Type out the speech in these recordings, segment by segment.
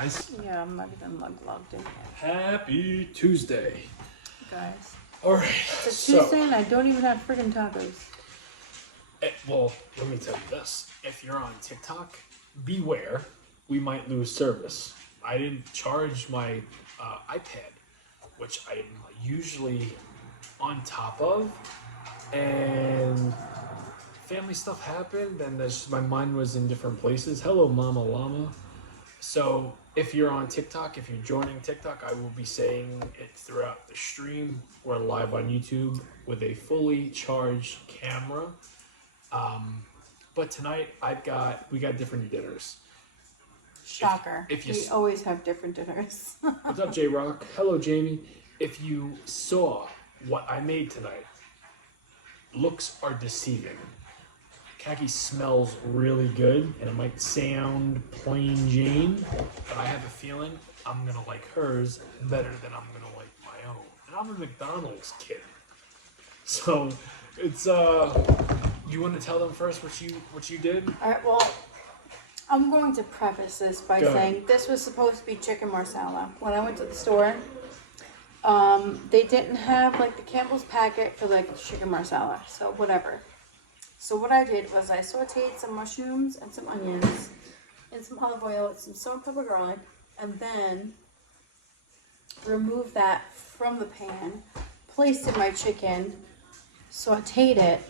guys. Yeah, I'm not even logged in yet. Happy Tuesday. Guys. Alright. It's a Tuesday and I don't even have friggin' tacos. Well, let me tell you this. If you're on TikTok, beware. We might lose service. I didn't charge my iPad, which I'm usually on top of. And family stuff happened and my mind was in different places. Hello, Mama Llama. So if you're on TikTok, if you're joining TikTok, I will be saying it throughout the stream. We're live on YouTube with a fully charged camera. But tonight we got different dinners. Shocker. If you we always have different dinners. What's up, J-Rock? Hello, Jamie. If you saw what I made tonight, looks are deceiving. Khaki smells really good, and it might sound plain Jane, but I have a feeling I'm gonna like hers better than I'm gonna like my own. And I'm a McDonald's kid, so it's You want to tell them first what you did? All right. Well, I'm going to preface this by saying this was supposed to be chicken marsala. When I went to the store, they didn't have like the Campbell's packet for like chicken marsala, so whatever. So what I did was I sauteed some mushrooms and some onions and some olive oil, some salt, pepper, garlic, and then removed that from the pan, placed in my chicken, sauteed it,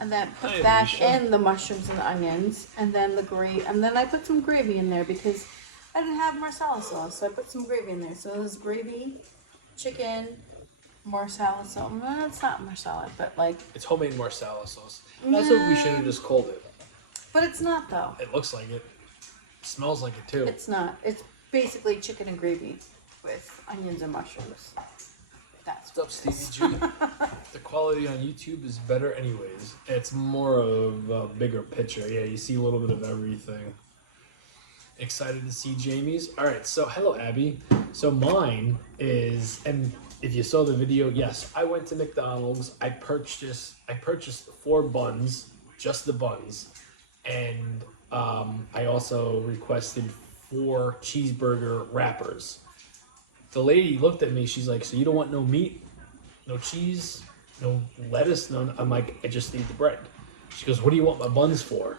and then put back in the mushrooms and the onions, and then the gravy, and then I put some gravy in there because I didn't have marsala sauce, so I put some gravy in there. So it was gravy, chicken, marsala sauce. No, it's not marsala, but like it's homemade marsala sauce. That's what we should have just called it. But it's not though. It looks like it. It smells like it too. It's not. It's basically chicken and gravy with onions and mushrooms. That's what's up, Stevie G. The quality on YouTube is better anyways. It's more of a bigger picture. Yeah, you see a little bit of everything. Excited to see Jamie's. All right, so hello, Abby. So mine is, and if you saw the video, yes, I went to McDonald's. I purchased 4 buns, just the buns, and I also requested 4 cheeseburger wrappers. The lady looked at me. She's like, "So you don't want no meat, no cheese, no lettuce, no?" I'm like, "I just need the bread." She goes, "What do you want my buns for?"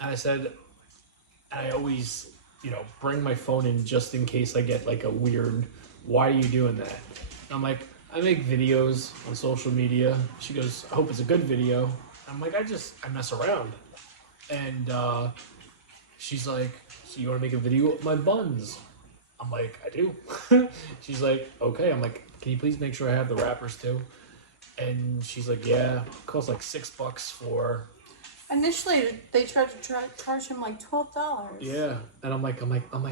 And I said, I always, bring my phone in just in case I get like a weird, "Why are you doing that?" And I'm like, "I make videos on social media." She goes, "I hope it's a good video." I'm like, I mess around. And she's like, "So you want to make a video with my buns?" I'm like, "I do." She's like, "Okay." I'm like, "Can you please make sure I have the wrappers too?" And she's like, "Yeah, it costs like $6 for." Initially, they tried to charge him like $12. Yeah, and I'm like,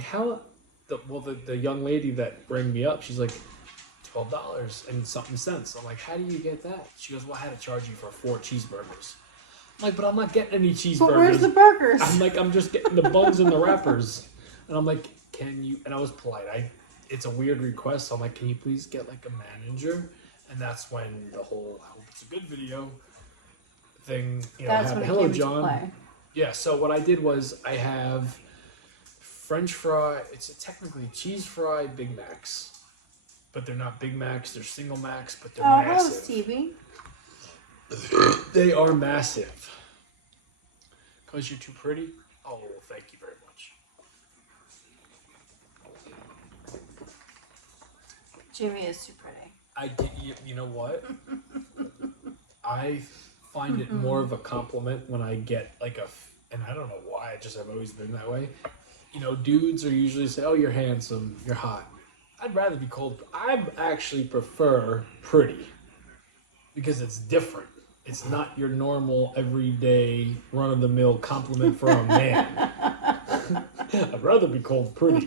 how? The young lady that rang me up, she's like, $12 and something cents. I'm like, how do you get that? She goes, "Well, I had to charge you for 4 cheeseburgers." I'm like, "But I'm not getting any cheeseburgers." But where's the burgers? I'm like, "I'm just getting the buns and the wrappers." And I'm like, "Can you?" And I was polite. It's a weird request. So I'm like, "Can you please get like a manager?" And that's when the whole "I hope it's a good video" thing, that's happened. when it Hello, came John. into play. Yeah. So what I did was I have French fry. It's technically cheese fry Big Macs, but they're not Big Macs. They're single Macs, but they're massive. Hello, Stevie. They are massive. Because you're too pretty? Oh, thank you very much. Jimmy is too pretty. I did. You know what? I find it more of a compliment when I get like and I don't know why. I've always been that way. Dudes are usually say, "Oh, you're handsome, you're hot." I'd rather be called. I actually prefer pretty because it's different. It's not your normal, everyday, run-of-the-mill compliment for a man. I'd rather be called pretty.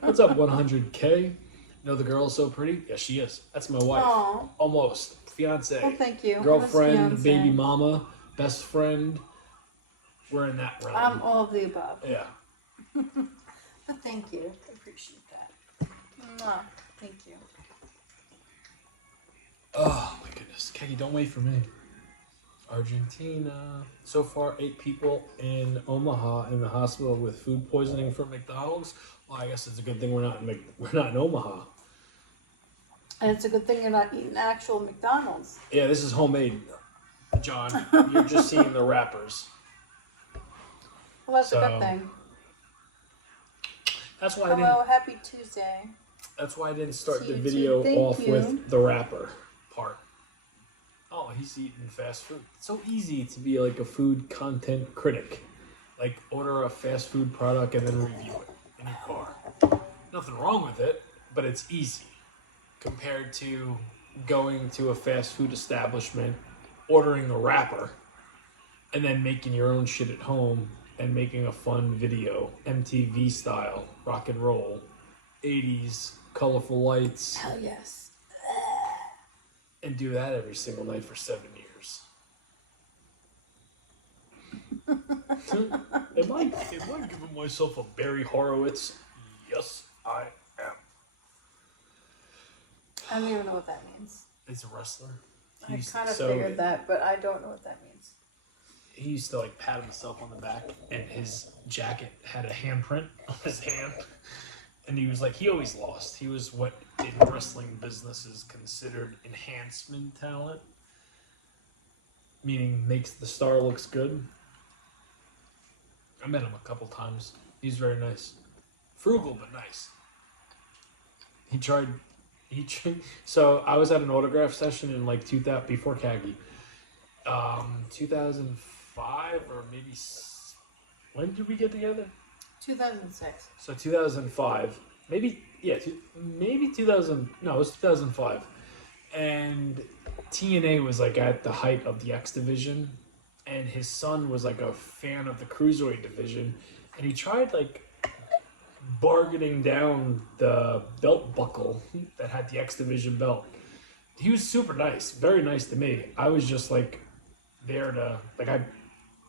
What's up, 100K? The girl's so pretty? Yeah, she is. That's my wife. Aww. Almost. Fiance. Well, thank you. Girlfriend, baby mama, best friend. We're in that realm. I'm all of the above. Yeah. But thank you. I appreciate that. Mwah. Thank you. Oh, my goodness. Keggy, don't wait for me. Argentina. So far, 8 people in Omaha in the hospital with food poisoning from McDonald's. Well, I guess it's a good thing we're not in Omaha. And it's a good thing you're not eating actual McDonald's. Yeah, this is homemade, John. You're just seeing the wrappers. Well, that's a good thing. That's why Hello, happy Tuesday. That's why I didn't start the You video too. off Thank you. with the wrapper part. Oh, he's eating fast food. It's so easy to be like a food content critic. Like, order a fast food product and then review it in your car. Nothing wrong with it, but it's easy compared to going to a fast food establishment, ordering a wrapper, and then making your own shit at home and making a fun video, MTV style, rock and roll, 80s, colorful lights. Hell yes. And do that every single night for 7 years. Am I giving myself a Barry Horowitz? Yes, I am. I don't even know what that means. He's a wrestler. I kind of figured that, but I don't know what that means. He used to like pat himself on the back, and his jacket had a handprint on his hand. And he was like, he always lost. He was what in wrestling business is considered enhancement talent, meaning makes the star looks good. I met him a couple times. He's very nice, frugal but nice. He tried. So I was at an autograph session in like 2000 before Kagi, 2005 or maybe. When did we get together? 2006. So 2005, maybe 2000. No, it was 2005, and TNA was like at the height of the X division, and his son was like a fan of the cruiserweight division, and he tried like bargaining down the belt buckle that had the X division belt. He was super nice, very nice to me. I was just like there to I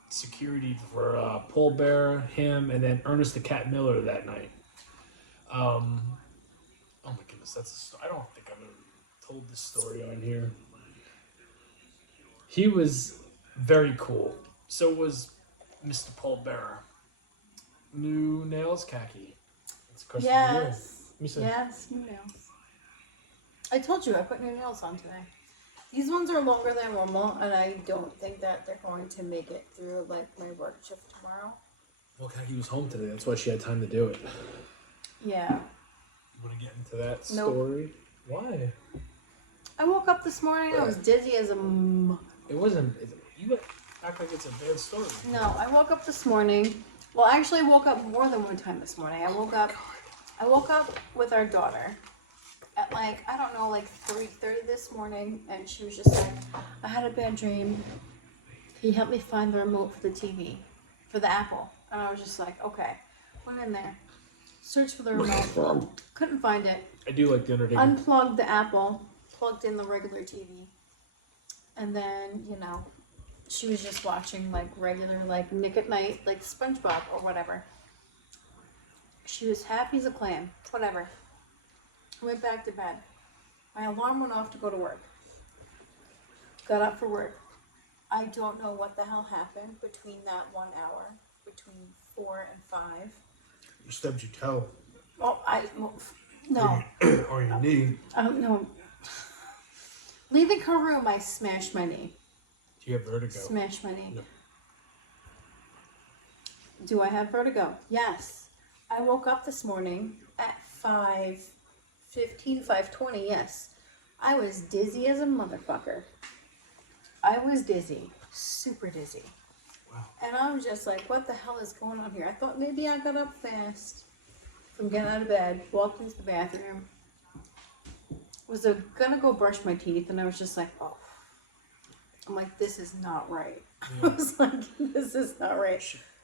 security for Paul Bear, him, and then Ernest the Cat Miller that night. Oh my goodness, that's a story. I don't think I've ever told this story on here. He was very cool. So was Mr. Paul Bearer. New nails, khaki. It's a Yes. Yes, new nails. I told you I put new nails on today. These ones are longer than normal, and I don't think that they're going to make it through like my work shift tomorrow. Well, Khaki was home today. That's why she had time to do it. Yeah. You want to get into that story? Why? I woke up this morning. I was dizzy as a. It wasn't. You act like it's a bad story. No, I woke up this morning. Well, I actually woke up more than one time this morning. I woke up with our daughter at like, I don't know, like 3:30 this morning, and she was just like, I had a bad dream. He helped me find the remote for the TV, for the Apple. And I was just like, okay. Went in there, searched for the remote, couldn't find it. I do like the Undertaker. Unplugged the Apple, plugged in the regular TV. And then, you know, she was just watching like regular, like Nick at Night, like SpongeBob or whatever. She was happy as a clam, whatever. Went back to bed. My alarm went off to go to work. Got up for work. I don't know what the hell happened between that 1 hour, between 4 and 5. You stubbed your toe. No. Or your knee. No. Leaving her room, I smashed my knee. Do you have vertigo? Smashed my knee. No. Do I have vertigo? Yes. I woke up this morning at 5:15, 5:20, yes. I was dizzy as a motherfucker. I was dizzy. Super dizzy. Wow. And I was just like, what the hell is going on here? I thought maybe I got up fast from getting out of bed, walked into the bathroom, was gonna go brush my teeth, and I was just like, oh. I'm like, this is not right. Yeah. I was like, this is not right.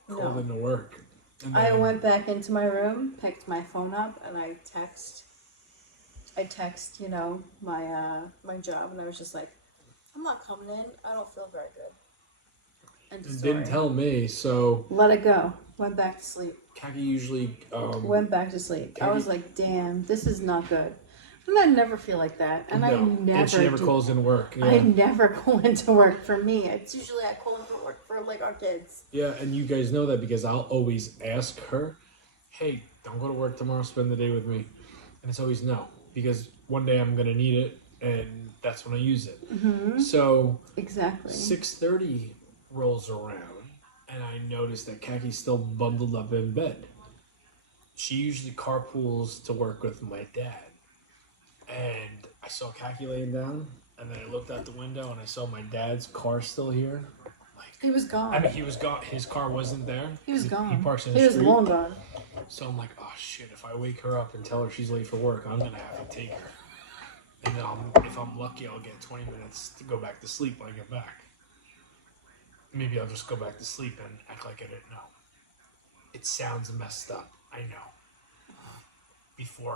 Called into work. I went back into my room, picked my phone up, and I text, you know, my job, and I was just like, I'm not coming in. I don't feel very good. And didn't tell me, so let it go. Went back to sleep. Khaki usually Went back to sleep. I was like, damn, this is not good. And I never feel like that. And I never And she never calls in work. Yeah. I never call into work for me. It's usually I call into work for like our kids. Yeah, and you guys know that because I'll always ask her, hey, don't go to work tomorrow, spend the day with me. And it's always no, because one day I'm going to need it, and that's when I use it. So Exactly. 6:30 rolls around, and I notice that Kaki's still bundled up in bed. She usually carpools to work with my dad. And I saw Kaki laying down, and then I looked out the window, and I saw my dad's car still here. Like, He was gone. I mean, he was gone. His car wasn't there. He was gone. He parks in the He was street. long gone. So I'm like, oh shit! If I wake her up and tell her she's late for work, I'm gonna have to take her. And then if I'm lucky, I'll get 20 minutes to go back to sleep when I get back. Maybe I'll just go back to sleep and act like I didn't know. It sounds messed up. I know. Before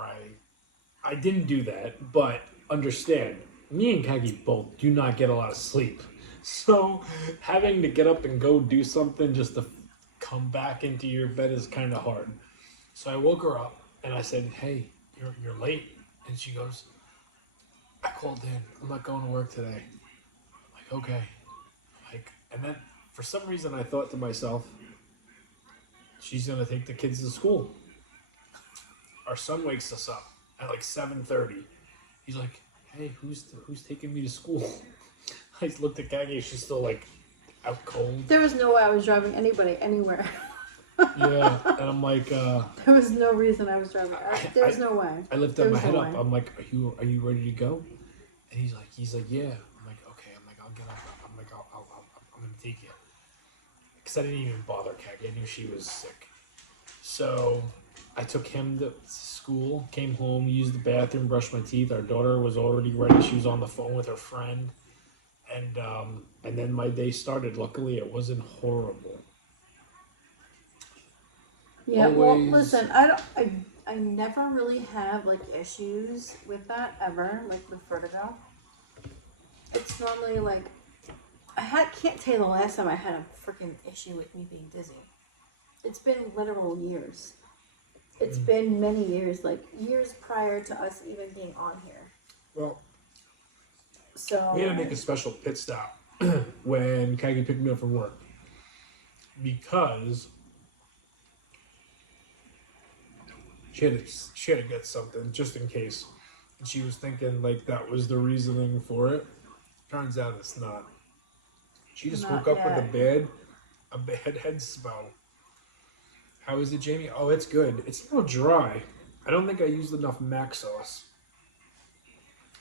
I didn't do that, but understand, me and Kagi both do not get a lot of sleep. So having to get up and go do something just to come back into your bed is kind of hard. So I woke her up and I said, hey, you're late. And she goes, I called in. I'm not going to work today. I'm like, okay. And then for some reason I thought to myself, she's going to take the kids to school. Our son wakes us up at like 7:30. He's like, hey, who's taking me to school? I looked at Kagi, she's still like out cold. There was no way I was driving anybody anywhere. Yeah, and I'm like, there was no reason I was driving. There was no way. I lifted my head up. I'm like, are you ready to go? And he's like, yeah. I'm like, okay. I'm like, I'll get up. I'm like, I'm gonna take you. Because I didn't even bother Kagi. I knew she was sick. So I took him to school, came home, used the bathroom, brushed my teeth. Our daughter was already ready. She was on the phone with her friend. And then my day started. Luckily, it wasn't horrible. Yeah, well, listen, I never really have like issues with that ever, like with vertigo. It's normally like can't tell you the last time I had a freaking issue with me being dizzy. It's been literal years. It's been many years, like years prior to us even being on here. Well, so we had to make a special pit stop when Kagi picked me up from work because she had to get something just in case, and she was thinking like that was the reasoning for it. Turns out it's not. She just woke up with a bad head smell. How is it, Jamie? Oh, it's good. It's a little dry. I don't think I used enough mac sauce.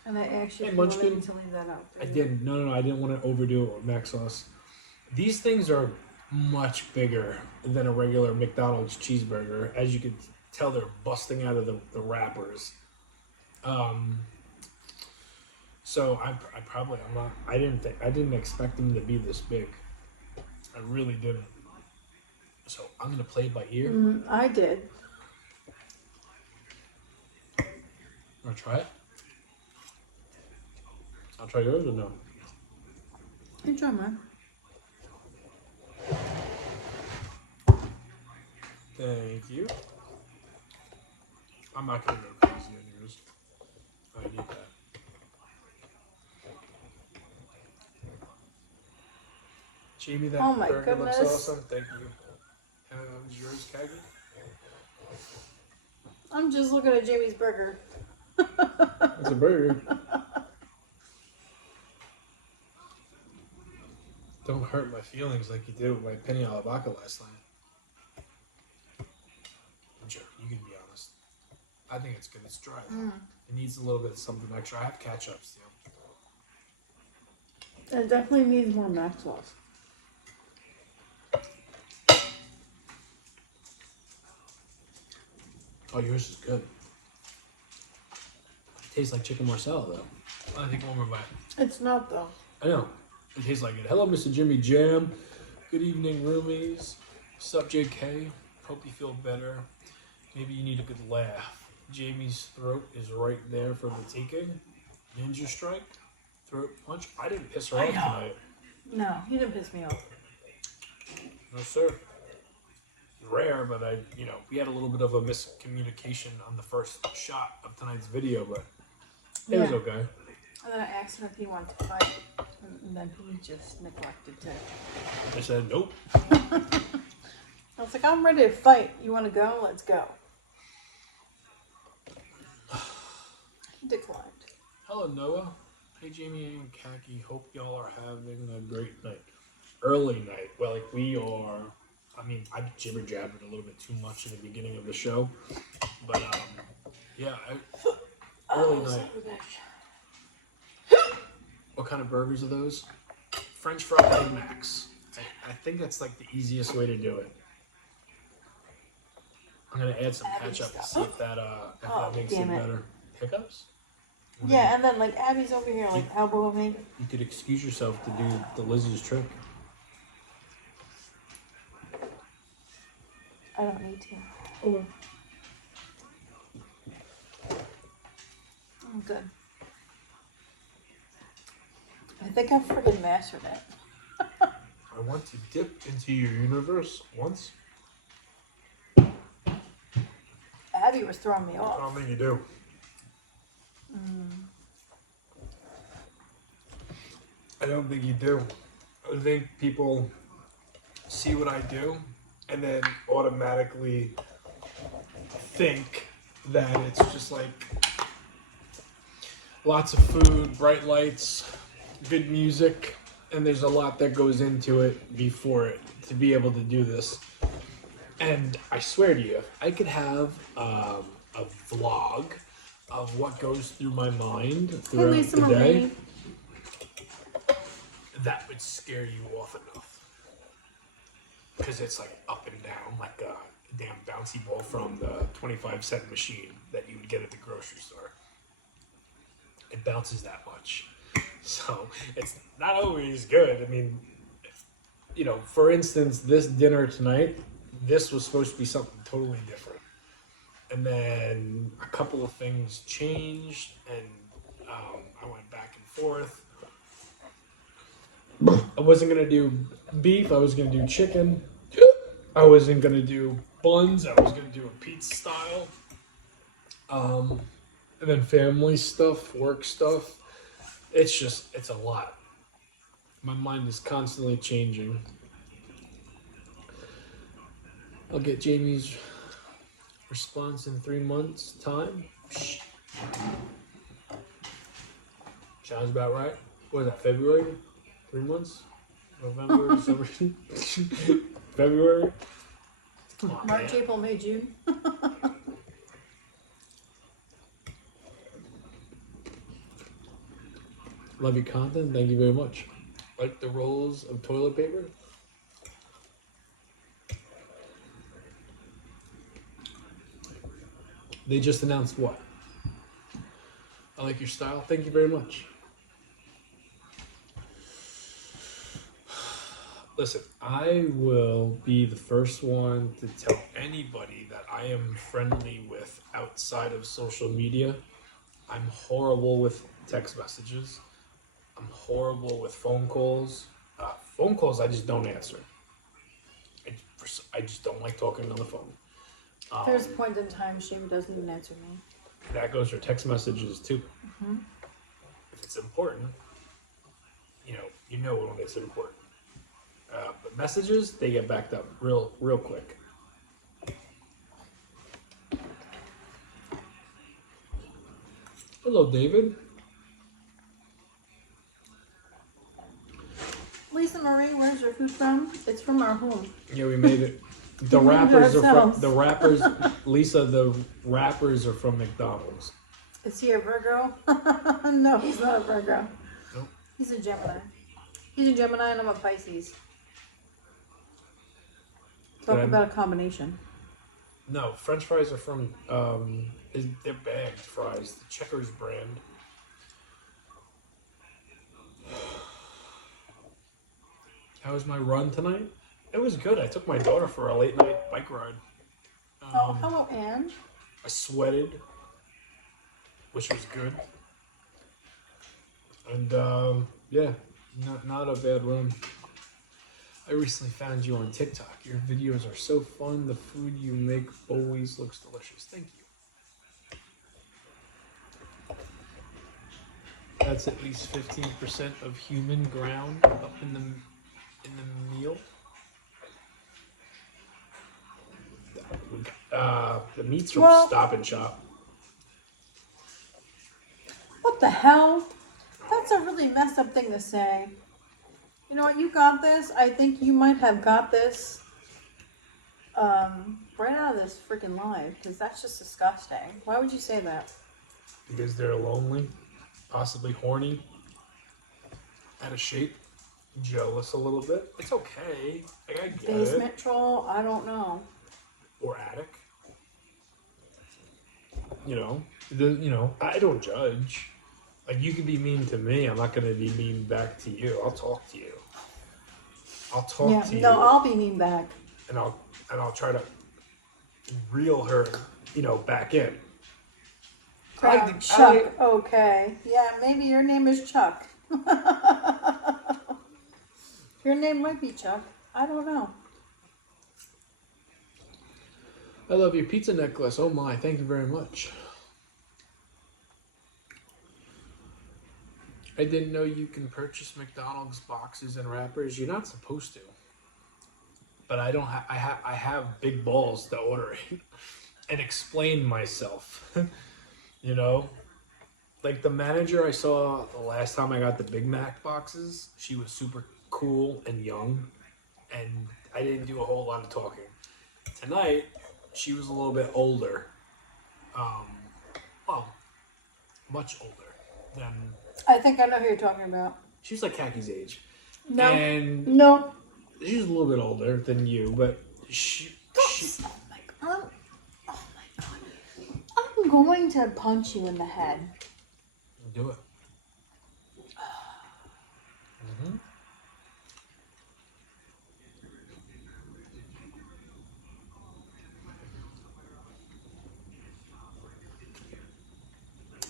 And I actually wanted to leave that out. I didn't. No. I didn't want to overdo it with mac sauce. These things are much bigger than a regular McDonald's cheeseburger. As you can tell, they're busting out of the wrappers. So I didn't expect them to be this big. I really didn't. So I'm gonna play it by ear. I did. Wanna try it? I'll try yours or no? You try mine. Thank you. I'm not gonna go crazy on yours. I need that. Jamie, that Oh my burger looks goodness. awesome. Thank you. Was yours, Kagi? I'm just looking at Jamie's burger. It's a burger. Don't hurt my feelings like you did with my penne alla vodka last night. I'm joking. You can be honest. I think it's good. It's dry. It needs a little bit of something extra. I have ketchup still. It definitely needs more mac sauce. Oh, yours is good. It tastes like chicken marsala, though. I think one more bite. It's not, though. I know. It tastes like it. Hello, Mr. Jimmy Jam. Good evening, roomies. Sup, JK? Hope you feel better. Maybe you need a good laugh. Jamie's throat is right there for the taking. Ninja strike. Throat punch. I didn't piss her off tonight. No, you didn't piss me off. No, sir. Rare, but we had a little bit of a miscommunication on the first shot of tonight's video, but It was okay. And then I asked him if he wanted to fight, and then he just neglected to. I said, nope. I was like, I'm ready to fight. You want to go? Let's go. He declined. Hello, Noah. Hey, Jamie and Khaki. Hope y'all are having a great night. Early night. Well, like we are. I mean, I jibber-jabbered a little bit too much in the beginning of the show. But, yeah. Early night. What kind of burgers are those? French fry Big Macs. I think that's like the easiest way to do it. I'm gonna add some ketchup to see if that makes it better. Hiccups? Yeah, and then like Abby's over here like elbowing me. You could excuse yourself to do the Liz's trick. I don't need to. Okay. I'm good. I think I freaking mastered it. I want to dip into your universe once. Abby was throwing me I off. don't think you do. I don't think you do. I think people see what I do and then automatically think that it's just like lots of food, bright lights, good music, and there's a lot that goes into it before it to be able to do this. And I swear to you, if I could have a vlog of what goes through my mind throughout the day, that would scare you off enough. Because it's like up and down, like a damn bouncy ball from the 25-cent machine that you would get at the grocery store. It bounces that much. So it's not always good. I mean, you know, for instance, this dinner tonight, this was supposed to be something totally different. And then a couple of things changed, and I went back and forth. I wasn't going to do beef. I was going to do chicken. I wasn't going to do buns. I was going to do a pizza style. And then family stuff, work stuff. It's a lot. My mind is constantly changing. I'll get Jamie's response in 3 months' time. Sounds about right. What is that, February? 3 months? November, December, February? Come on, March, man. April, May, June. Love your content. Thank you very much. Like the rolls of toilet paper? They just announced what? I like your style. Thank you very much. Listen, I will be the first one to tell anybody that I am friendly with outside of social media. I'm horrible with text messages. I'm horrible with phone calls. Phone calls, I just don't answer. I just don't like talking on the phone. There's a point in time Shane doesn't even answer me. That goes for text messages too. Mm-hmm. If it's important, you know when it's important. But messages, they get backed up real quick. Hello, David. Lisa Marie, where's your food from? It's from our home. Yeah, we made it. The We made it rappers are from ourselves. the rappers. Lisa, the rappers are from McDonald's. Is he a Virgo? No, he's not a Virgo. Nope. He's a Gemini. He's a Gemini and I'm a Pisces. Talk Then- about a combination. No, French fries are from. They're bagged fries, the Checkers brand. How was my run tonight? It was good. I took my daughter for a late night bike ride. Oh, hello, Ange. I sweated, which was good. And yeah, not a bad run. I recently found you on TikTok. Your videos are so fun. The food you make always looks delicious. Thank you. That's at least 15% of human ground up in the meal. The meat's from Well- Stop and Shop. What the hell? That's a really messed up thing to say. You know what? You got this. I think you might have got this right out of this freaking live, because that's just disgusting. Why would you say that? Because they're lonely, possibly horny, out of shape, jealous a little bit. It's okay. Like, I get Basement it. troll? I don't know. Or attic. I don't judge. Like, you can be mean to me. I'm not going to be mean back to you. I'll talk to you. I'll talk to you. No, I'll be mean back. And I'll try to reel her, back in. Chuck. Okay. Yeah, maybe your name is Chuck. Your name might be Chuck. I don't know. I love your pizza necklace. Oh my, thank you very much. I didn't know you can purchase McDonald's boxes and wrappers. You're not supposed to. But I don't I have big balls to order it and explain myself. Like the manager I saw the last time I got the Big Mac boxes, she was super cool and young, and I didn't do a whole lot of talking. Tonight, she was a little bit older. Much older than... I think I know who you're talking about. She was like Kaki's age. No. And No. she was a little bit older than you, but she Oh my god. Oh my god. I'm going to punch you in the head. do it.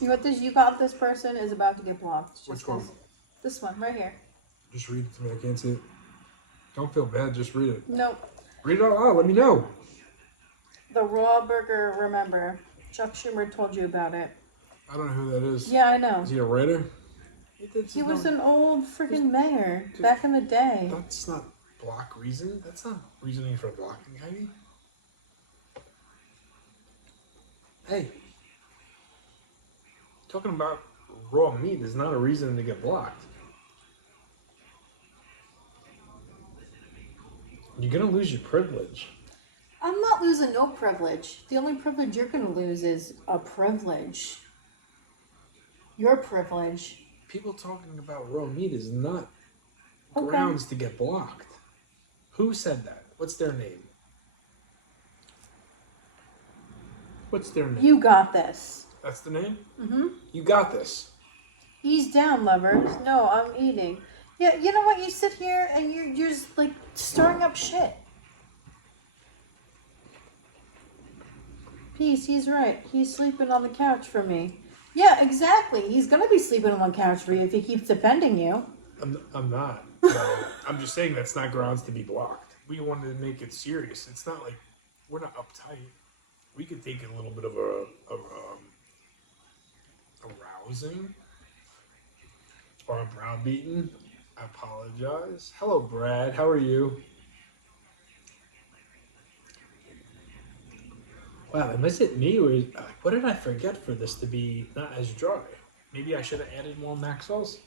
You know what this? You got this person is about to get blocked. Just Which one? 'cause- This one right here. Just read it to me. I can't see it. Don't feel bad. Just read it. Nope. Read it out loud. Let me know. The raw burger. Remember, Chuck Schumer told you about it. I don't know who that is. Yeah, I know. Is he a writer? He was an old freaking mayor back in the day. That's not block reason. That's not reasoning for blocking, Heidi. Hey. Talking about raw meat is not a reason to get blocked. You're gonna lose your privilege. I'm not losing no privilege. The only privilege you're gonna lose is a privilege. Your privilege. People talking about raw meat is not Okay. grounds to get blocked. Who said that? What's their name? What's their name? You got this. That's the name? Mm-hmm. You got this. Ease down, lovers. No, I'm eating. Yeah, you know what? You sit here and you're just like stirring up shit. Peace, he's right. He's sleeping on the couch for me. Yeah, exactly. He's gonna be sleeping on the couch for you if he keeps defending you. I'm not. No, I'm just saying that's not grounds to be blocked. We wanted to make it serious. It's not like we're not uptight. We could take a little bit of a rousing or a browbeating. I apologize. Hello, Brad. How are you? Wow, was it me or what did I forget for this to be not as dry? Maybe I should have added more Mac sauce.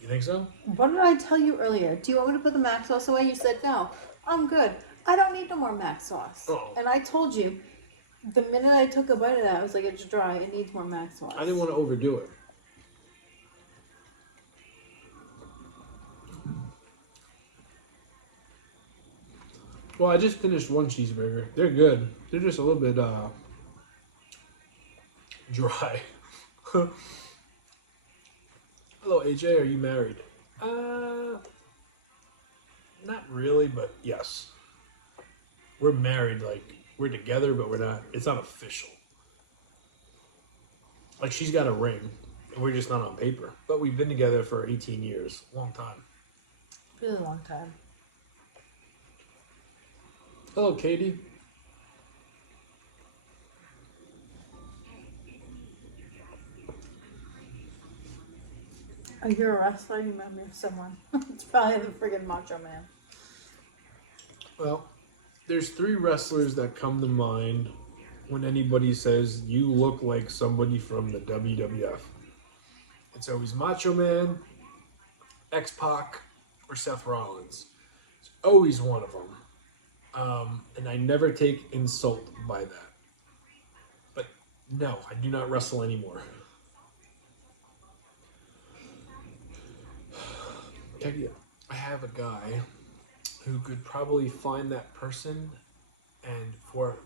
You think so? What did I tell you earlier? Do you want me to put the mac sauce away? You said no. I'm good. I don't need no more mac sauce. Oh. And I told you, the minute I took a bite of that, I was like, it's dry. It needs more mac sauce. I didn't want to overdo it. Well, I just finished one cheeseburger. They're good. They're just a little bit dry. Hello, AJ. Are you married? Not really, but yes. We're married. Like, we're together, but we're not. It's not official. Like, she's got a ring, and we're just not on paper. But we've been together for 18 years. Long time. Really long time. Hello, Katie. Oh, you're a wrestler? You remind me of someone. It's probably the friggin' Macho Man. Well, there's 3 wrestlers that come to mind when anybody says you look like somebody from the WWF. It's always Macho Man, X-Pac, or Seth Rollins. It's always one of them. And I never take insult by that. But no, I do not wrestle anymore. I have a guy who could probably find that person, and for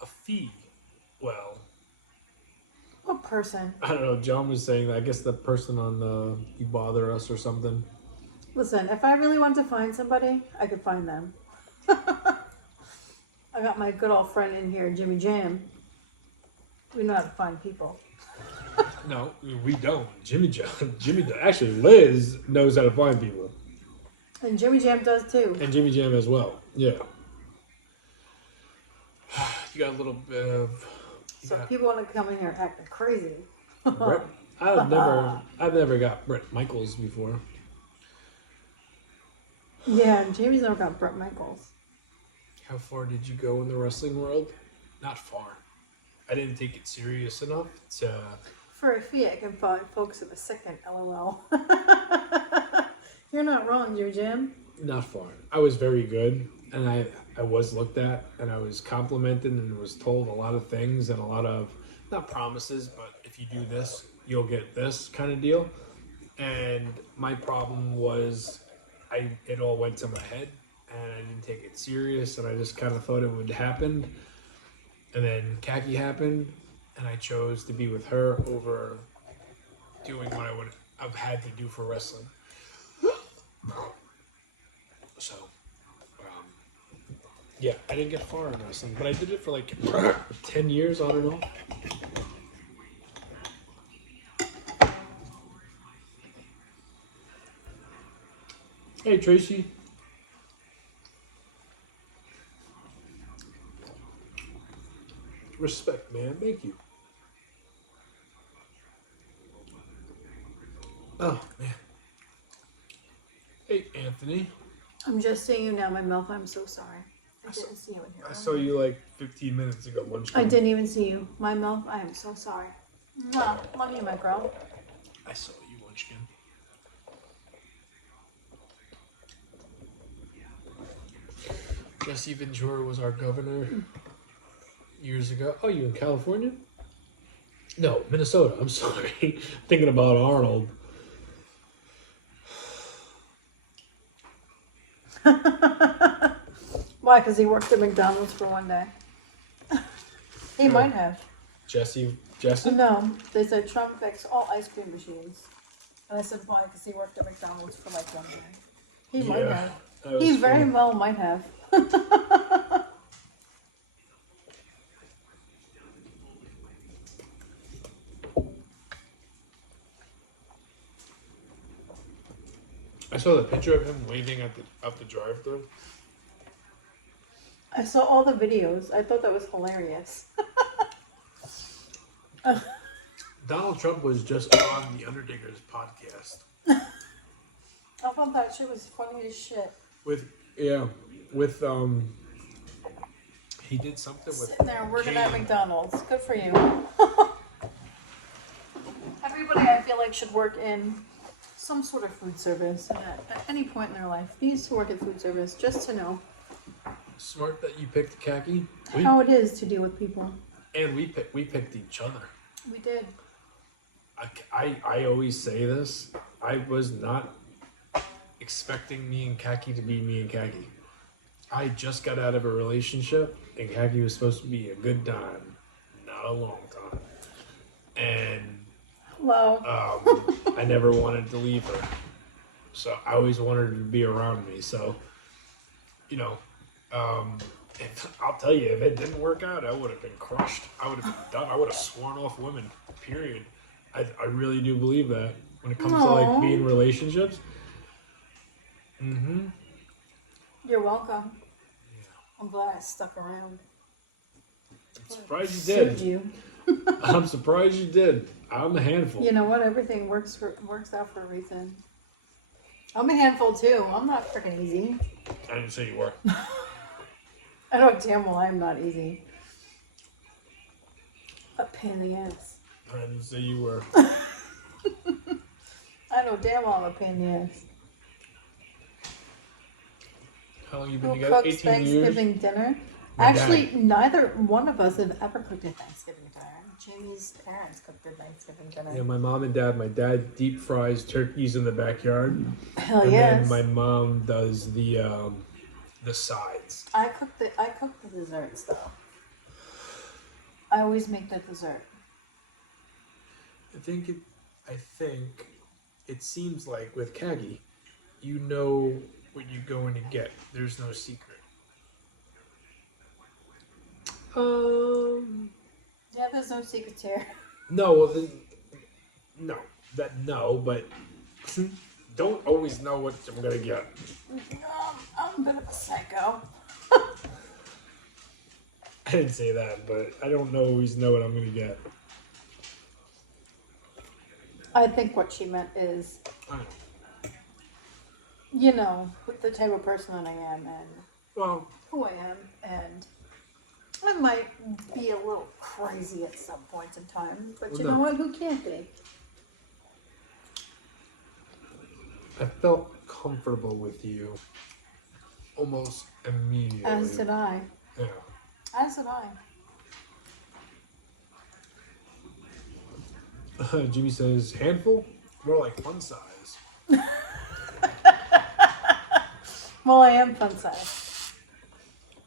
a fee, well, What person? I don't know. John was saying that. I guess the person on the You Bother Us or something. Listen, if I really want to find somebody, I could find them. I got my good old friend in here, Jimmy Jam. We know how to find people. No, we don't. Actually, Liz knows how to find people. And Jimmy Jam does too. And Jimmy Jam as well. Yeah. You got a little bit of... So people want to come in here acting crazy. Brett, I've never got Brett Michaels before. Yeah, Jamie's never got Brett Michaels. How far did you go in the wrestling world? Not far. I didn't take it serious enough to... For a fee, I can find folks of a second, LOL. You're not wrong, Jimmy Jam. Not far. I was very good, and I was looked at, and I was complimented, and was told a lot of things, and a lot of, not promises, but if you do this, you'll get this kind of deal. And my problem was, it all went to my head, and I didn't take it serious, and I just kind of thought it would happen. And then Khaki happened, and I chose to be with her over doing what I would have had to do for wrestling. So, yeah, I didn't get far in wrestling, but I did it for like 10 years, I don't know. Hey, Tracy. Respect, man. Thank you. Oh, man. Hey, Anthony. I'm just seeing you now, my mouth. I'm so sorry. I didn't see you in here. I saw you like 15 minutes ago. I didn't even see you. My mouth, I am so sorry. Mwah. Love you, my girl. I saw you, Munchkin. Jesse Ventura was our governor years ago. Oh, you in California? No, Minnesota. I'm sorry. Thinking about Arnold. Why? Because he worked at McDonald's for one day. He might have. Jesse? No, they said Trump fixed all ice cream machines. And I said, why? Because he worked at McDonald's for like one day. He might have. He very well might have. I saw the picture of him waving at the drive-thru. I saw all the videos. I thought that was hilarious. Donald Trump was just on the Undertaker's podcast. I thought that shit was funny as shit. He did something with sitting there working at McDonald's. Good for you. Everybody, I feel like, should work in some sort of food service at any point in their life. Needs to work in food service just to know Smart that you picked Khaki. how it is to deal with people. And we picked each other. We did. I always say this. I was not expecting me and Khaki to be me and Khaki. I just got out of a relationship, and Khaki was supposed to be a good time, not a long time. And Hello. I never wanted to leave her, so I always wanted her to be around me. So, you know, I'll tell you, if it didn't work out, I would have been crushed. I would have been done. I would have sworn off women. Period. I really do believe that when it comes to like being in relationships. Mm-hmm. You're welcome. Yeah. I'm glad I stuck around. I'm surprised you did. Sued you. I'm surprised you did. I'm a handful. You know what? Everything works out for a reason. I'm a handful too. I'm not freaking easy. I didn't say you were. I know damn well I'm not easy. A pain in the ass. I didn't say you were. I know damn well I'm a pain in the ass. How long you been Who together? cooks 18 years? Thanksgiving dinner? My Actually, dad. neither one of us have ever cooked a Thanksgiving dinner. Jamie's parents cooked a Thanksgiving dinner. Yeah, my mom and dad. My dad deep fries turkeys in the backyard. Hell And yes. then my mom does the sides. I cook the desserts though. I always make the dessert. I think it seems like with Kagi, you know what you're going to get. There's no secret. Yeah, there's no secrets here. No, well, no, but don't always know what I'm gonna get. I'm a bit of a psycho. I didn't say that, but I don't always know what I'm gonna get. I think what she meant is, I don't know. you know, the type of person that I am and Well, who I am, and I might be a little crazy at some points in time, but you know what? Who can't be? I felt comfortable with you almost immediately. As did I. Yeah. As did I. Jimmy says, handful? More like fun size. Well, I am fun size.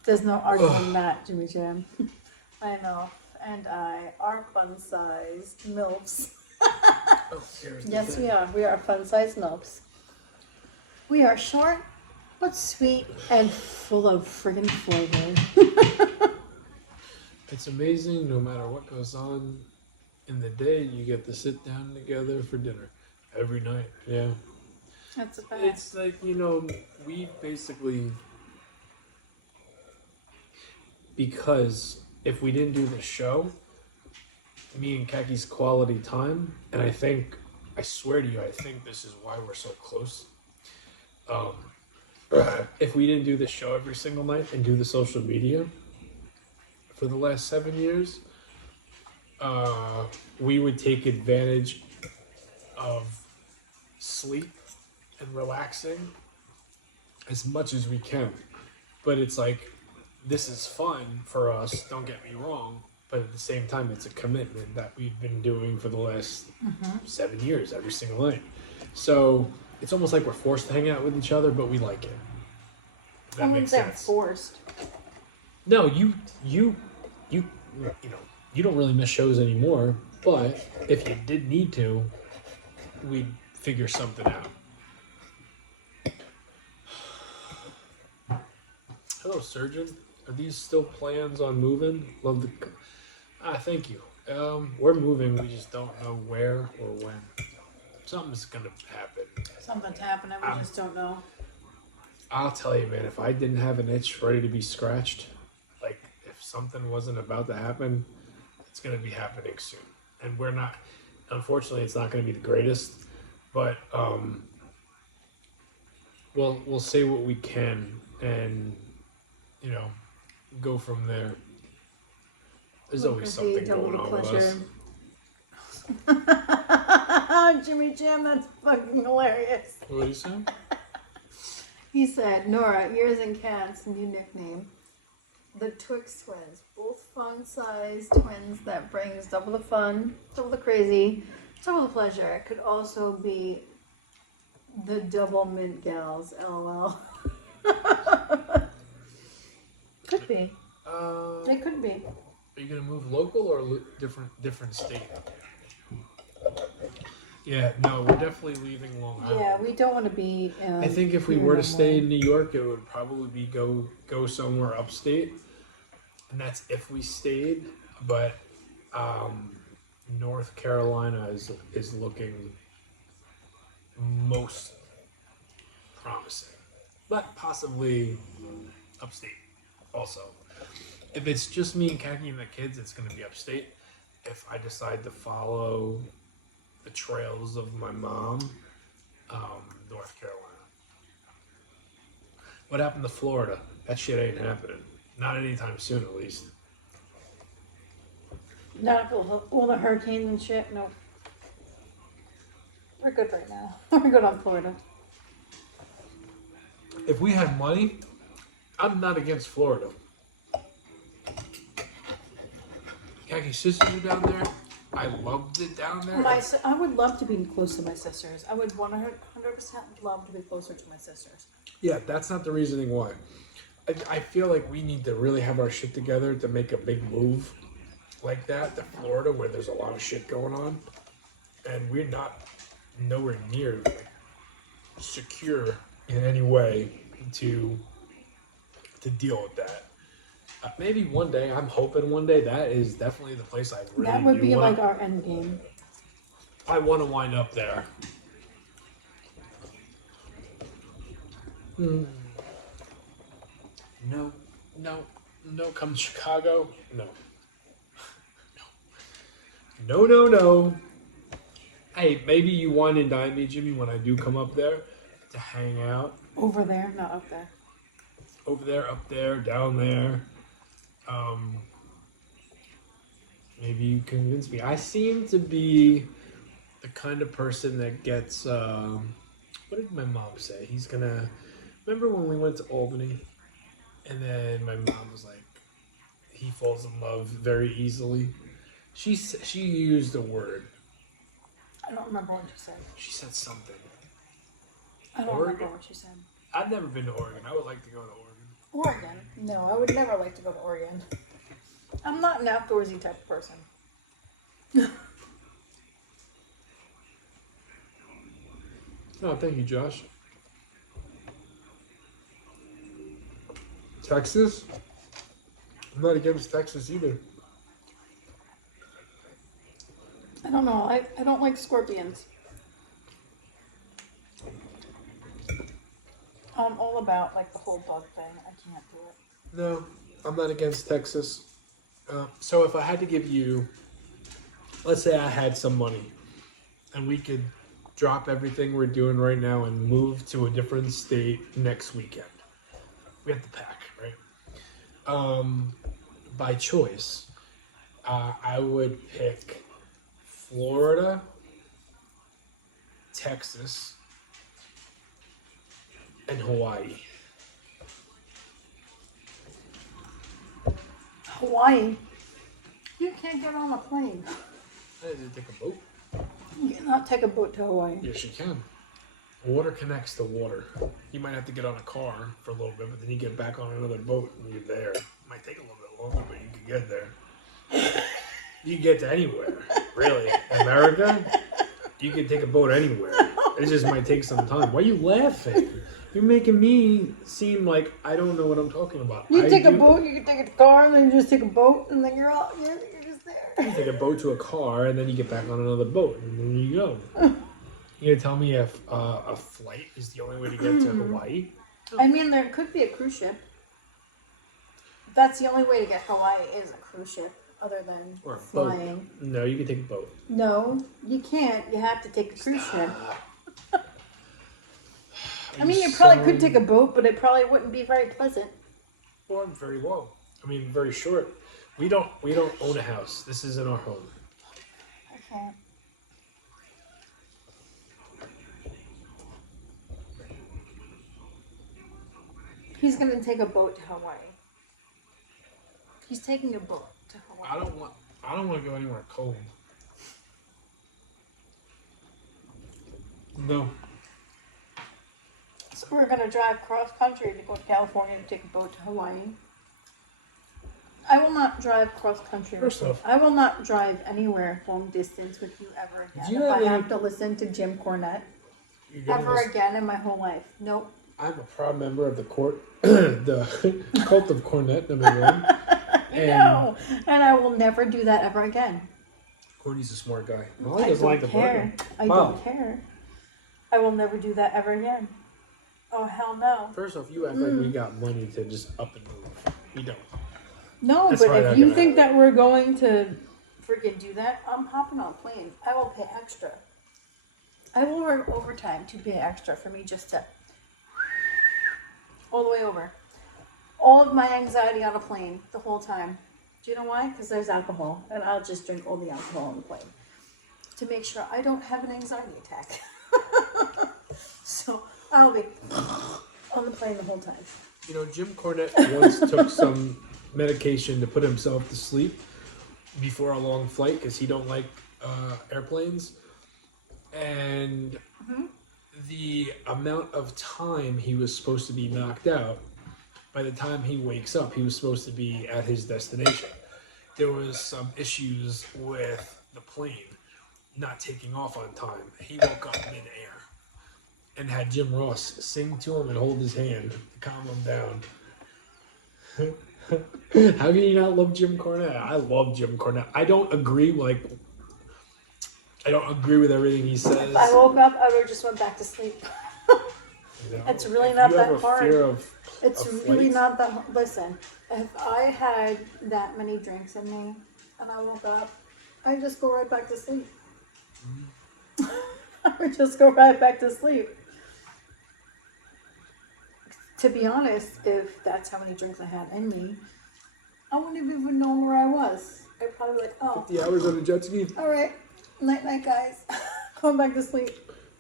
There's no arguing that, Jimmy Jam. I know. And I are fun sized MILFs. Oh, here's the Yes, thing. we are. We are fun sized MILFs. We are short, but sweet and full of friggin' flavor. It's amazing, no matter what goes on in the day, you get to sit down together for dinner every night. Yeah. That's a fact. It's like, we basically, because if we didn't do the show, me and Kaki's quality time, and I swear to you, I think this is why we're so close. If we didn't do the show every single night and do the social media for the last 7 years, we would take advantage of sleep and relaxing as much as we can. But it's like, this is fun for us, don't get me wrong, but at the same time, it's a commitment that we've been doing for the last 7 years, every single night. So it's almost like we're forced to hang out with each other, but we like it. That makes sense. Forced. No, you don't really miss shows anymore, but if you did need to, we'd figure something out. Hello, surgeon. Are these still plans on moving? Love the. Thank you. We're moving. We just don't know where or when. Something's gonna happen. Something's happening. We just don't know. I'll tell you, man. If I didn't have an itch ready to be scratched, like if something wasn't about to happen, it's gonna be happening soon. And we're not. Unfortunately, it's not gonna be the greatest, but we'll say what we can and go from there. There's always something going on with us. Jimmy Jam, that's fucking hilarious. What did you say? He said, Nora, yours and Kat's new nickname, the Twix Twins. Both fun-sized twins that brings double the fun, double the crazy, double the pleasure. It could also be the double mint gals, LOL. Could be. It could be. Are you gonna move local or different state? Yeah, no, we're definitely leaving Long Island. Yeah, we don't want to be. I think if we were to stay in New York, it would probably be go somewhere upstate, and that's if we stayed. But North Carolina is looking most promising, but possibly upstate also. If it's just me and Kaki and the kids, it's going to be upstate. if I decide to follow the trails of my mom, North Carolina. What happened to Florida? That shit ain't happening. Not anytime soon, at least. Not all the hurricanes and shit. No. We're good right now. We're good on Florida. If we had money, I'm not against Florida. Kaki's sisters are down there. I loved it down there. I would love to be close to my sisters. I would 100% love to be closer to my sisters. Yeah, that's not the reasoning why. I feel like we need to really have our shit together to make a big move like that to Florida, where there's a lot of shit going on, and we're not nowhere near like, secure in any way to deal with that. Maybe one day, I'm hoping one day, that is definitely the place I really That would be wanna, like our end game. I want to wind up there. No, come to Chicago. No. Hey, maybe you wine and dine me, Jimmy, when I do come up there to hang out. Over there, not up there. Over there, up there, down there. Maybe you convince me. I seem to be the kind of person that gets, what did my mom say? He's gonna, remember when we went to Albany? And then my mom was like, he falls in love very easily. She used a word. I don't remember what you said. She said something. I don't remember what you said. I've never been to Oregon. I would like to go to Oregon. Oregon? No, I would never like to go to Oregon. I'm not an outdoorsy type of person. Oh, thank you, Josh. Texas? I'm not against Texas either. I don't know. I don't like scorpions. I'm all about like the whole bug thing. I can't do it. No, I'm not against Texas. So if I had to give you, let's say I had some money and we could drop everything we're doing right now and move to a different state next weekend. We have to pack, right? By choice, I would pick Florida, Texas, and Hawaii. Hawaii? You can't get on a plane. I had to take a boat. You cannot take a boat to Hawaii. Yes, you can. Water connects to water. You might have to get on a car for a little bit, but then you get back on another boat and you're there. It might take a little bit longer, but you can get there. You can get to anywhere, really. America, you can take a boat anywhere. It just might take some time. Why are you laughing? You're making me seem like I don't know what I'm talking about. You take a boat, you can take a car, and then you just take a boat, and then you're just there. You take a boat to a car, and then you get back on another boat, and then you go. You gonna tell me if a flight is the only way to get to Hawaii? I mean, there could be a cruise ship. That's the only way to get Hawaii is a cruise ship, other than Or a flying. boat. No, you can take a boat. No, you can't. You have to take a cruise ship. I mean, you probably could take a boat, but it probably wouldn't be very pleasant. Or very long. I mean, very short. We don't own a house. This isn't our home. I can't. He's gonna take a boat to Hawaii. He's taking a boat to Hawaii. I don't want to go anywhere cold. No. So we're gonna drive cross country to go to California to take a boat to Hawaii. I will not drive cross country. First off, I will not drive anywhere long distance with you ever again. If I have to listen to Jim Cornette ever again in my whole life. Nope. I'm a proud member of the the cult of Cornette, #1. No, and I will never do that ever again. Corny's a smart guy. I don't care. I don't care. I will never do that ever again. Oh, hell no. First off, you act like we got money to just up and move. We don't. No, That's but right, if you think that we're going to freaking do that, I'm hopping on a plane. I will pay extra. I will work overtime to pay extra for me just to all the way over. All of my anxiety on a plane the whole time. Do you know why? Because there's alcohol, and I'll just drink all the alcohol on the plane to make sure I don't have an anxiety attack. So I'll be on the plane the whole time. You know, Jim Cornette once took some medication to put himself to sleep before a long flight because he don't like airplanes. And the amount of time he was supposed to be knocked out, by the time he wakes up, he was supposed to be at his destination. There was some issues with the plane not taking off on time. He woke up mid-air and had Jim Ross sing to him and hold his hand to calm him down. How can you not love Jim Cornette? I love Jim Cornette. I don't agree with everything he says. If I woke up, I would have just went back to sleep. You know, It's really not that hard. It's of really flights. not that hard. Listen, if I had that many drinks in me and I woke up, I'd just go right back to sleep. I would just go right back to sleep. To be honest, if that's how many drinks I had in me, I wouldn't even know where I was. I'd probably be like, oh, 50 hours on a jet ski. all right, night, night, guys. Going back to sleep.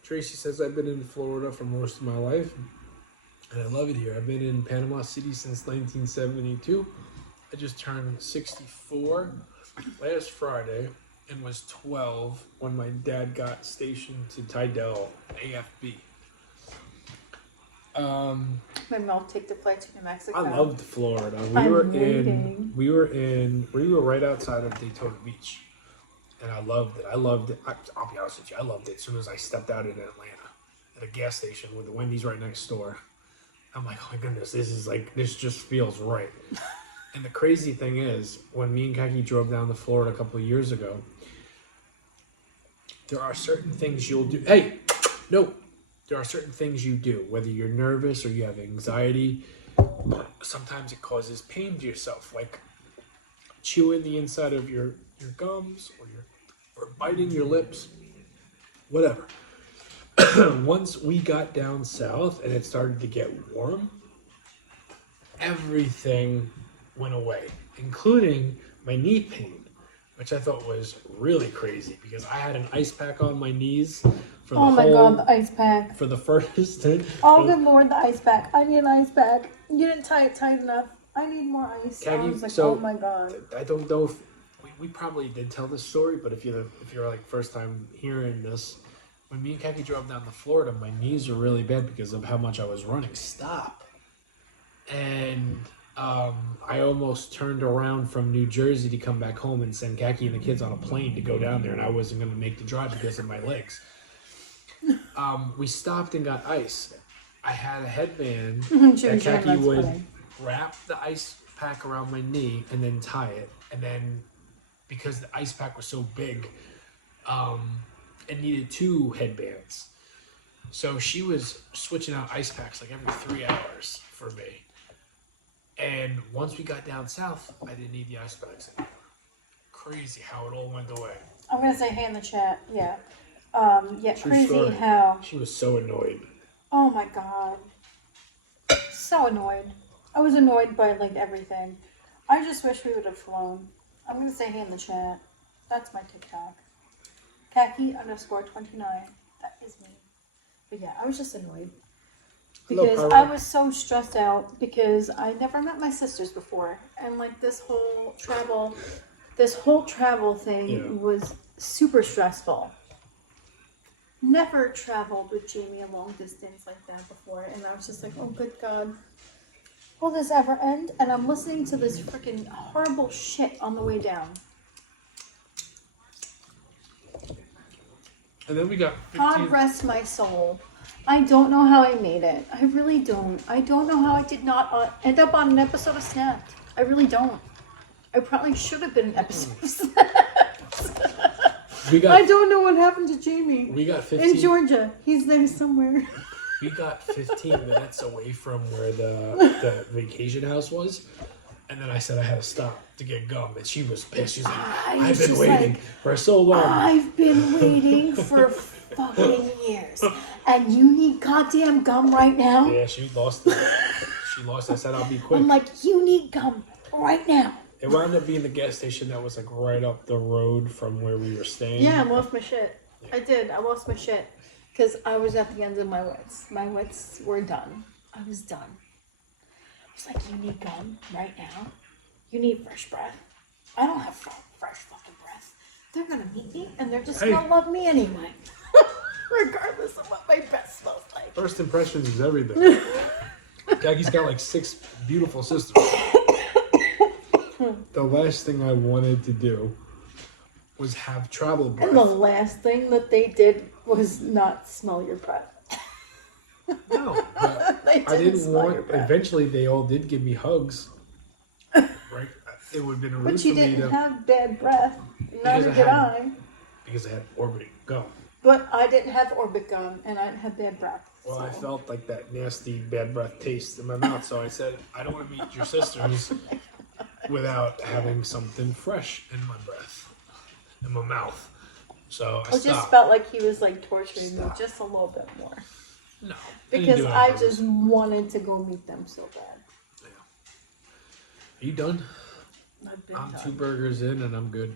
Tracy says, I've been in Florida for most of my life, and I love it here. I've been in Panama City since 1972. I just turned 64 last Friday and was 12 when my dad got stationed to Tidal, AFB. Maybe I'll take the flight to New Mexico. I loved Florida. We were right outside of Daytona Beach. And I loved it. I'll be honest with you, I loved it as soon as I stepped out in Atlanta at a gas station with the Wendy's right next door. I'm like, oh my goodness, this just feels right. And the crazy thing is, when me and Kaki drove down to Florida a couple of years ago, there are certain things you'll do. Hey, no, there are certain things you do, whether you're nervous or you have anxiety. Sometimes it causes pain to yourself, like chewing the inside of your gums or biting your lips, whatever. Once we got down south and it started to get warm, everything went away, including my knee pain, which I thought was really crazy because I had an ice pack on my knees for the Oh my god, the ice pack. for the first. Oh good lord, the ice pack. I need an ice pack. You didn't tie it tight enough. I need more ice. I was like, oh my god. I don't know if we probably did tell this story, but if you're like first time hearing this, when me and Kaki drove down to Florida, my knees were really bad because of how much I was running. Stop. And I almost turned around from New Jersey to come back home and send Kaki and the kids on a plane to go down there, and I wasn't going to make the drive because of my legs. We stopped and got ice. I had a headband that Kaki would wrap the ice pack around my knee and then tie it. And then because the ice pack was so big, it needed 2 headbands. So she was switching out ice packs like every 3 hours for me. And once we got down south, I didn't need the ice packs anymore. Crazy how it all went away. I'm gonna say hey in the chat. Yeah. True Crazy story. how. She was so annoyed. Oh my god. So annoyed. I was annoyed by like everything. I just wish we would have flown. I'm gonna say hey in the chat. That's my TikTok. Khaki_29. That is me. But yeah, I was just annoyed. Because I was so stressed out because I never met my sisters before. And like this whole travel thing was super stressful. Never traveled with Jamie a long distance like that before. And I was just like, oh good God. Will this ever end? And I'm listening to this freaking horrible shit on the way down. And then we got 15... God rest my soul. I don't know how I made it. I really don't. I don't know how I did not end up on an episode of Snapped. I really don't. I probably should have been an episode of Snapped. I don't know what happened to Jamie. We got 15... In Georgia. He's there somewhere. We got 15 minutes away from where the vacation house was. And then I said I had to stop to get gum, and she was pissed. She's like, I I've was been just waiting like, for so long. I've been waiting for fucking years, and you need goddamn gum right now? Yeah, she lost it. She lost it. I said, I'll be quick. I'm like, you need gum right now. It wound up being the gas station that was like right up the road from where we were staying. Yeah, I lost my shit. Yeah. I did. I lost my shit. Because I was at the end of my wits. My wits were done. I was done. I was like, you need gum right now? You need fresh breath? I don't have fresh fucking breath. They're going to meet me, and they're just going to love me anyway. Regardless of what my breath smells like. First impressions is everything. Gaggie's got like 6 beautiful sisters. The last thing I wanted to do was have travel breath. And the last thing that they did was not smell your breath. No, but I didn't want. Eventually, they all did give me hugs. Right? It would have been rude but for you me to. didn't have bad breath. Neither did I. Because I had Orbit gum. But I didn't have Orbit gum, and I didn't have bad breath. Well, so. I felt like that nasty bad breath taste in my mouth, so I said, I don't want to meet your sisters without having something fresh in my breath, in my mouth. So I stopped. Just felt like he was like torturing me just a little bit more. No. Because I just wanted to go meet them so bad. Yeah. Are you done? I'm done. 2 burgers in and I'm good.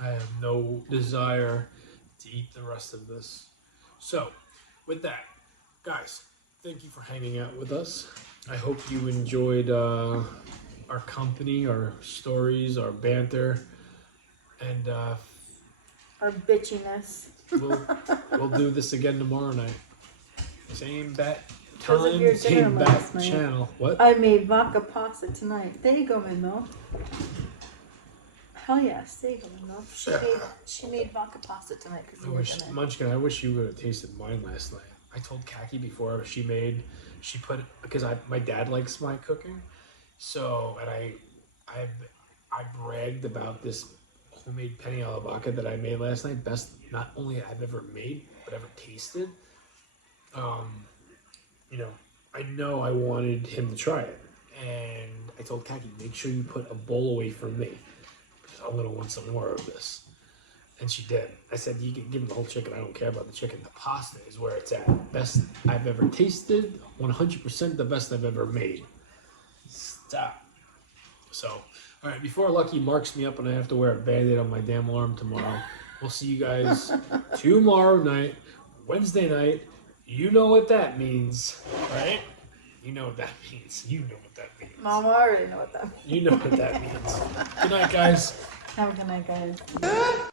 I have no desire to eat the rest of this. So, with that, guys, thank you for hanging out with us. I hope you enjoyed our company, our stories, our banter, and our bitchiness. we'll do this again tomorrow night. Same bat Because of time, your same dinner bat last night. channel. What? I made vodka pasta tonight. There you go, my milk. Hell yes, there you go, my milk. She made vodka pasta tonight because we were dinner. Munchkin, I wish you would have tasted mine last night. I told Kaki before she put, because my dad likes my cooking, so, and I bragged about this homemade penne alla vodka that I made last night. Best, not only I've ever made, but ever tasted. I know I wanted him to try it, and I told Kaki, make sure you put a bowl away from me, because I'm gonna want some more of this. And she did. I said, you can give me the whole chicken. I don't care about the chicken. The pasta is where it's at. Best I've ever tasted. 100% the best I've ever made. Stop. So, all right, before Lucky marks me up and I have to wear a Band-Aid on my damn arm tomorrow, we'll see you guys tomorrow night, Wednesday night. You know what that means, right? You know what that means. You know what that means. Mama, I already know what that means. You know what that means. Good night, guys. Have a good night, guys.